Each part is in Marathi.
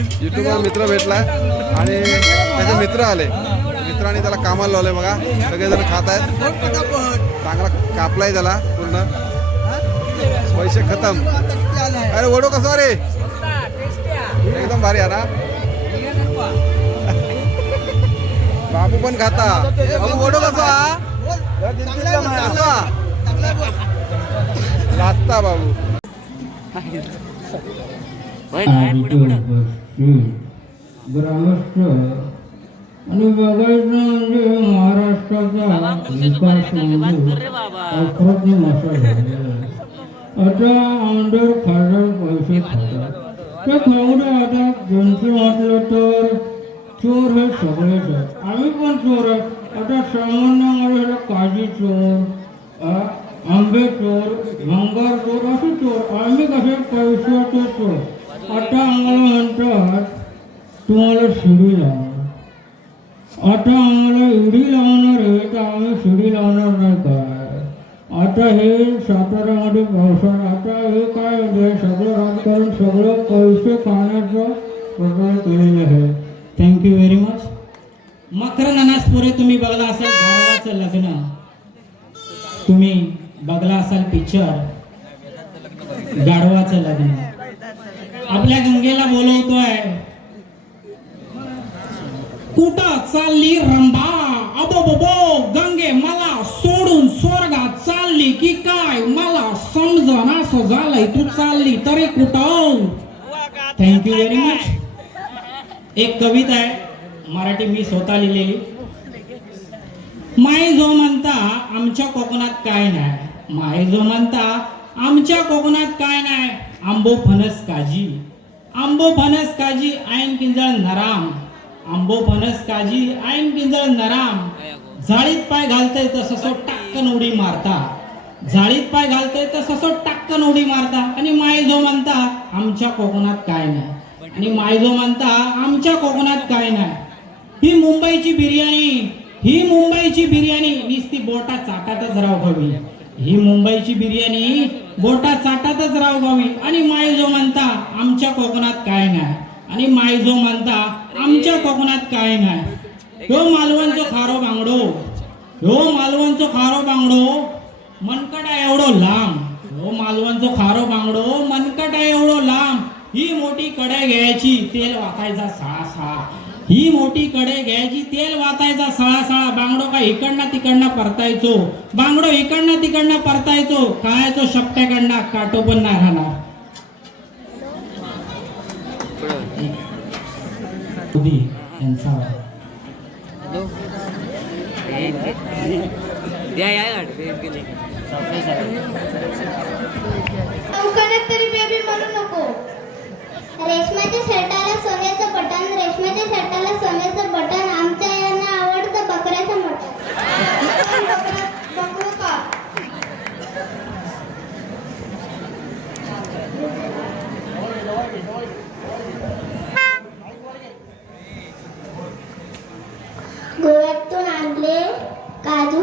युट्यूबवर मित्र भेटला आणि त्याचे मित्र आले. मित्राने त्याला कामाला लावले बघा. सगळेजण खात आहेत. चांगला कापलाय त्याला पूर्ण. पैसे खतम. अरे वडो कसा रे? एकदम भारी आहे ना? बाबू पण खाता. वडो कसा कसा लाजता बाबू. ग्रामस्थ आणि बघायचं म्हणजे महाराष्ट्राचा विकास म्हणजे अप्रतिम असा झालेला आहे. आता आमदार खासदार पैसे खातात ते खाऊडे आता ज्यांचं म्हटलं तर चोर हे सगळेच आहेत आम्ही पण चोर आहे आता सामान्य काजी चोर आंबे चोर भंगार चोर असे चोर. आम्ही कसे पैशाचे चोर? आता आम्हाला म्हणतात तुम्हाला शिडी लावणार. आता आम्हाला इडी लावणार आहे तर आम्ही शिडी लावणार नाही काय? आता हे साताऱ्यामध्ये पावसाळा आता हे काय म्हणजे सगळं राजकारण सगळं पैसे खाण्याचं प्रकार केलेलं आहे. Thank you very much Makar Nanaspure तुम्ही बघला असाल गाडवाचं लग्न. तुम्ही बघला असाल पिक्चर गाडवाचं लग्न. आपल्या गंगेला बोलवतोय. कुठं चालली रंभा? अबो बबो गंगे मला सोडून स्वर्गात चालली की काय? मला समजन असं झालंय तू चालली तरी कुठं? थँक्यू व्हेरी मच एक कविता आहे मराठी मी स्वतः लिहिलेली. माय जो म्हणता आमच्या कोकणात काय नाही. माय जो म्हणता आमच्या कोकणात काय नाही. आंबो फणस काजी. आंबो फणस काजी ऐन किंजळ नराम. आंबो फणस काजी आयन किंजळ नराम. जाळीत पाय घालतय तर ससो टाक्कन उडी मारता. जाळीत पाय घालतय तर ससो टाक्कन उडी मारता. आणि मायजो म्हणता आमच्या कोकणात काय नाही. आणि मायजो म्हणता आमच्या कोकणात काय नाही. ही मुंबईची बिर्याणी ही मुंबईची बिर्याणी. नुसती बोटा चाटातच राव हवी ही मुंबईची बिर्याणी बोटा चाटातच राव भावी. आणि माय जो म्हणता आमच्या कोकणात काय नाही. आणि माय जो म्हणता आमच्या कोकणात काय नाही. ह्यो मालवणचो खारो बांगडो. ह्यो मालवणचो खारो बांगडो मनकटा एवढो लांब. ह्यो मालवणचो खारो बांगडो मनकटा एवढो लांब. ही मोठी कढई घ्यायची तेल वाकायचा सा सळा ही मोठी कढई घ्यायची तेल वाचायचा सळा सळा बांगडो काय इकडनं तिकडनं परतायचो. बांगडो इकडनं तिकडनं परतायचो. खायचो शपट्याकडनं काटो पण नाही राहणार. मोदी यांचा. गोव्यातून आणले काजू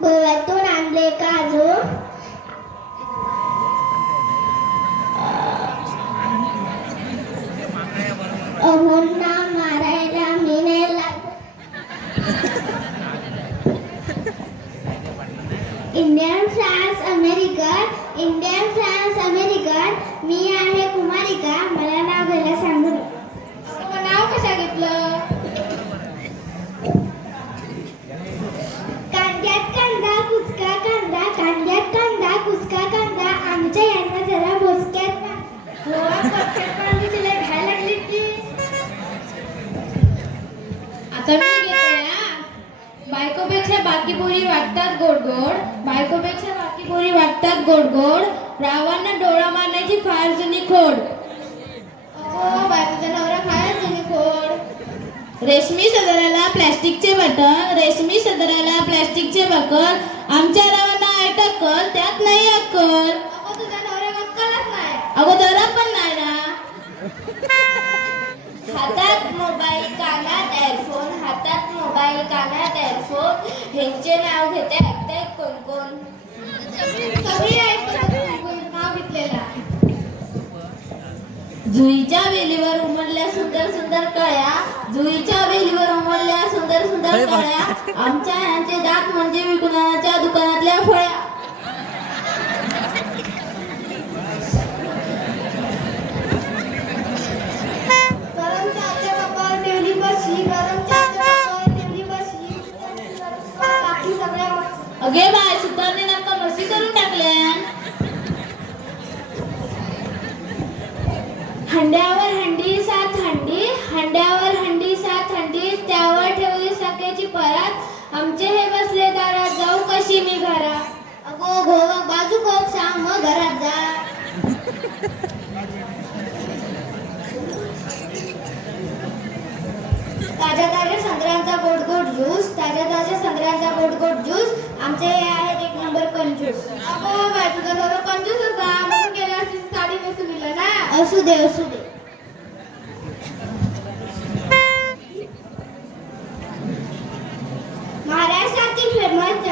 गोव्यातून आणले काजू अहोंना मारायला मी नाही लागत Indian France America Indian France America मी आहे कुमारिका मला नाव घ्यायला सांगू नका नाव कशा घेतलं कांद्यात कांदा कुचका कांदा कांद्यात कांदा कुचका कांदा आमच्या यांना जरा बोचक्यात तिला घ्यायला लागली की आता मी घेतोय हा. बायकोपेक्षा बाकी पोरी वाटतात गोड गोड. बायकोपेक्षा बाकी पोरी वाटतात गोड गोड. रावांना डोळा मारण्याची फार जुनी खोड. बायकोचा नवरा फार जुनी खोड. रेशमी सदराला प्लॅस्टिकचे बटन रेशमी सदराला प्लॅस्टिकचे बकल आमच्या रावांना आहे टक्कल त्यात नाही अक्कल. अहो तुझा नवरा कक्कलच नाही. अगो पण नाही ना. हातात मोबाईल. ह्यांचे नाव घेते कोण कोण? जुईच्या वेलीवर उमडल्या सुंदर सुंदर कळ्या जुईच्या वेलीवर उमडल्या सुंदर सुंदर कळ्या आमच्या यांचे दात म्हणजे विकुणाच्या दुकानातल्या फळ्या. आमचे हे बसले दारात जाऊ कशी मी घरा अगो घो बाजू कोक सांग मग घरात जा. ताज्या ताज्या संत्र्यांचा गोड ज्यूस ताज्या ताज्या संत्र्यांचा गोड ज्यूस आमचे हे आहेत एक नंबर कंजूस अगो बाय तुझा सर्व कंजूस होता. म्हणून गेल्या साडी ना? असू दे असू दे.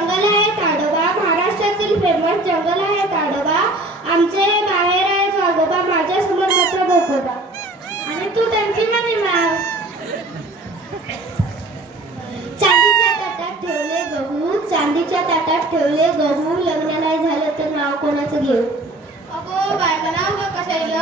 जंगल आहे ताडोबा. महाराष्ट्रातील फेमस जंगल आहे ताडोबा. आमचे बाहेर आहे वाघोबा माझ्यासमोर मात्र भोगोबा आणि तू त्यांची नाही मार. चांदीच्या ताटात ठेवले गहू. चांदीच्या ताटात ठेवले गहू. लग्नाला झालं तर नाव कोणाचं घेऊ? अगो बायका नाव येईल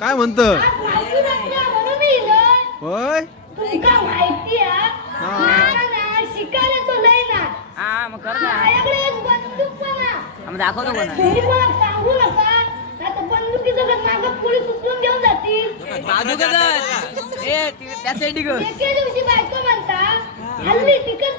काय म्हणत? होय? हा. कर ना. आम्ही दाखवतो त्या बायको म्हणता हल्ली तिकच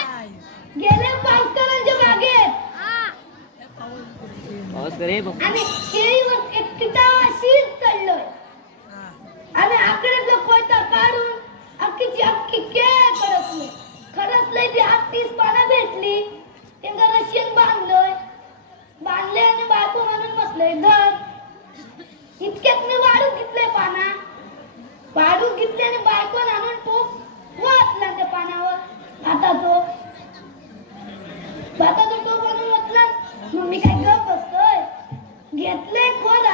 गेले पाचकरांच्या बागेत पाऊस करे आणि केळीवर एक किटा अशीच चढलोय. आणि आकड्यातलं कोयता काढून अख्खीची अख्खी केळ खरचली खरचलंय ती तीस पानं भेटली. त्यांना रशियन बांधलोय. बांधले आणि बायको म्हणून बसलोय. धर. इतक्यात मी वाढू घेतले पाना. वाढू घेतले आणि बायको आणून टोप वाचला त्या पानावर. आता तो आता तो टोप आणून वाचला मग मी काय गप बसतोय? घेतलंय खोला.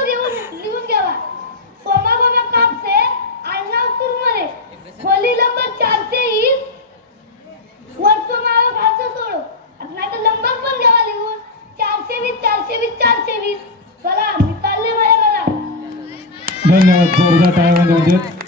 लिहून खोली चारशे वीस. वरचं सोडो. नाही तर पण लिहून. चारशे वीस चारशे वीस चारशे वीस. धन्यवाद जोरदार देत.